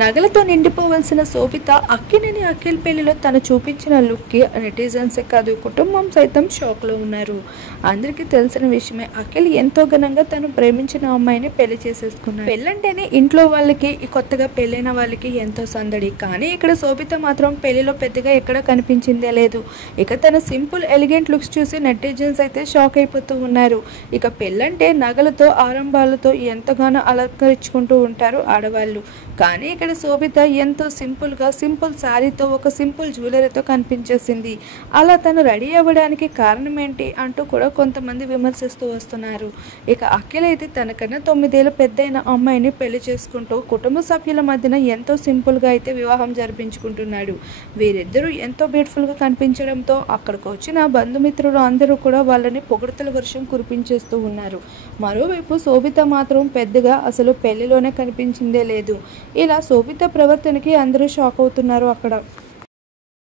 నగలతో నిండిపోవలసిన శోభిత అక్కినేని అఖిల్ పెళ్లిలో తను చూపించిన లుక్కి నెటిజన్సే కాదు కుటుంబం సైతం షాక్లో ఉన్నారు. అందరికీ తెలిసిన విషయమే, అఖిల్ ఎంతో ఘనంగా తను ప్రేమించిన అమ్మాయిని పెళ్లి చేసేసుకున్నారు. పెళ్ళంటేనే ఇంట్లో వాళ్ళకి కొత్తగా పెళ్ళైన వాళ్ళకి ఎంతో సందడి. కానీ ఇక్కడ శోభిత మాత్రం పెళ్లిలో పెద్దగా ఎక్కడ కనిపించిందే లేదు. ఇక తన సింపుల్ ఎలిగెంట్ లుక్స్ చూసి నెటిజన్స్ అయితే షాక్ అయిపోతూ ఉన్నారు. ఇక పెళ్ళంటే నగలతో ఆరంభాలతో ఎంతగానో అలంకరించుకుంటూ ఉంటారు ఆడవాళ్ళు. కానీ ఇక్కడ శోభిత ఎంతో సింపుల్గా సింపుల్ శారీతో ఒక సింపుల్ జ్యువెలరీతో కనిపించేసింది. అలా తను రెడీ అవ్వడానికి కారణం ఏంటి అంటూ కూడా కొంతమంది విమర్శిస్తూ వస్తున్నారు. ఇక అఖిల్ అయితే తనకన్నా 9 ఏళ్ళ పెద్దయిన అమ్మాయిని పెళ్లి చేసుకుంటూ కుటుంబ సభ్యుల మధ్యన ఎంతో సింపుల్గా అయితే వివాహం జరిపించుకుంటున్నాడు. వీరిద్దరూ ఎంతో బ్యూటిఫుల్గా కనిపించడంతో అక్కడికి వచ్చిన బంధుమిత్రులు అందరూ కూడా వాళ్ళని పొగడ్తల వర్షం కురిపించేస్తూ ఉన్నారు. మరోవైపు శోభిత మాత్రం పెద్దగా అసలు పెళ్లిలోనే కనిపించిందే లేదు. ఇలా శోభిత ప్రవర్తనకి అందరూ షాక్ అవుతున్నారు అక్కడ.